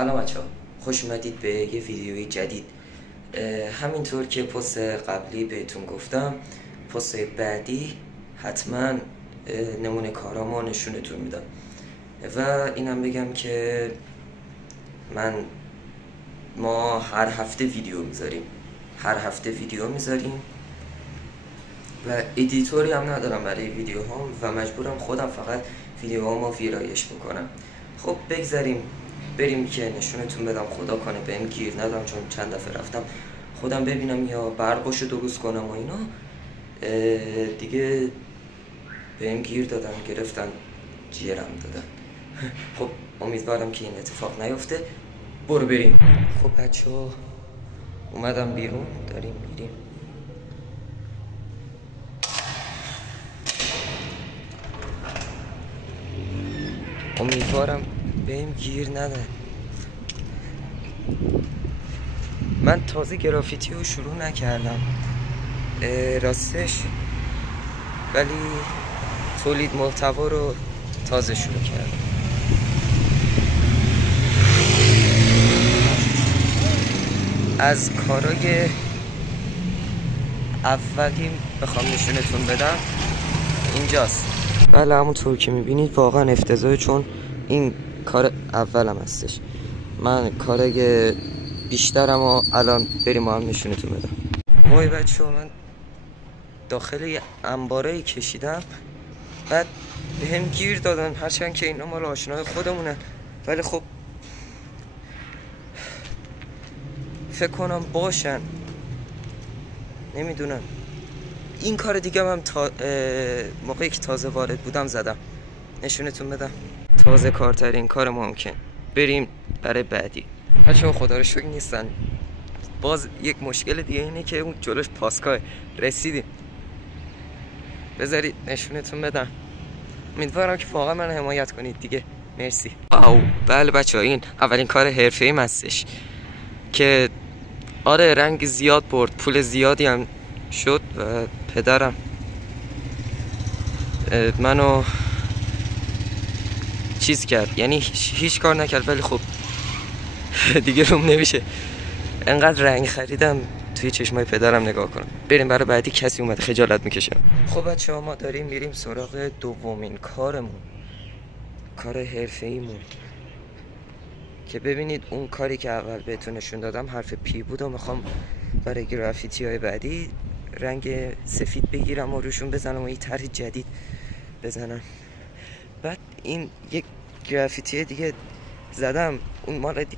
سلام بچه‌ها، خوش اومدید به یه ویدیوی جدید. همینطور که پست قبلی بهتون گفتم، پست بعدی حتما نمونه کارامو نشونتون میدم و اینم بگم که ما هر هفته ویدیو میذاریم و ادیتوری هم ندارم برای ویدیوهام و مجبورم خودم فقط ویدیوهامو ویرایش بکنم. خب بگذاریم بریم که نشونتون بدم، خدا کنه بهم گیر ندم، چون چند دفعه رفتم خودم ببینم یا برقاشو درست کنم و اینا دیگه بهم گیر دادن، گرفتن جیرم دادن. خب امیدوارم که این اتفاق نیفته. برو بریم. خب بچه‌ها اومدم بیرون، داریم میریم. امیدوارم بهم گیر نده. من تازه گرافیتی رو شروع نکردم راستش، ولی تولید محتوا رو تازه شروع کردم. از کارای اولی بخوام نشونتون بدم اینجاست. بله همونطور که میبینید واقعا افتضاحه، چون این کار اولم هستش. من کارای بیشترم و الان بریم با هم نشونتون بدم. وای بچه‌ها، من داخل یه انباره‌ای کشیدم، بعد بهم گیر دادن، هرچند که اینا مال آشنای خودمونن، ولی خب فکر کنم باشن، نمیدونم. این کار دیگه هم موقعی که تازه وارد بودم زدم، نشونتون بدم. تازه کارترین کار ممکن. بریم برای بعدی. بچه‌ها خدا رو شکر نیستن. باز یک مشکل دیگه اینه که اون جلوش پاسکاه رسیدیم. بذارید نشونتون بدم. امیدوارم که واقعا من حمایت کنید دیگه. مرسی. واو بله بچه‌ها، این اولین کار حرفه‌ایم هستش که آره رنگ زیاد برد، پول زیادی هم شد و پدرم منو چیز کرد، یعنی هیچ کار نکرد، ولی خب دیگه روم نمیشه، انقدر رنگ خریدم توی چشمای پدرم نگاه کنم. بریم برای بعدی، کسی اومده خجالت میکشم. خب بچه‌ها ما داریم میریم سراغ دومین کارمون، کار حرفه‌ایمون، که ببینید اون کاری که اول بهتون نشون دادم حرف پی بود و میخوام برای گرافیتی های بعدی رنگ سفید بگیرم و روشون بزنم و یه طرح جدید بزنم. بعد این یک گرافیتی دیگه زدم، اون مال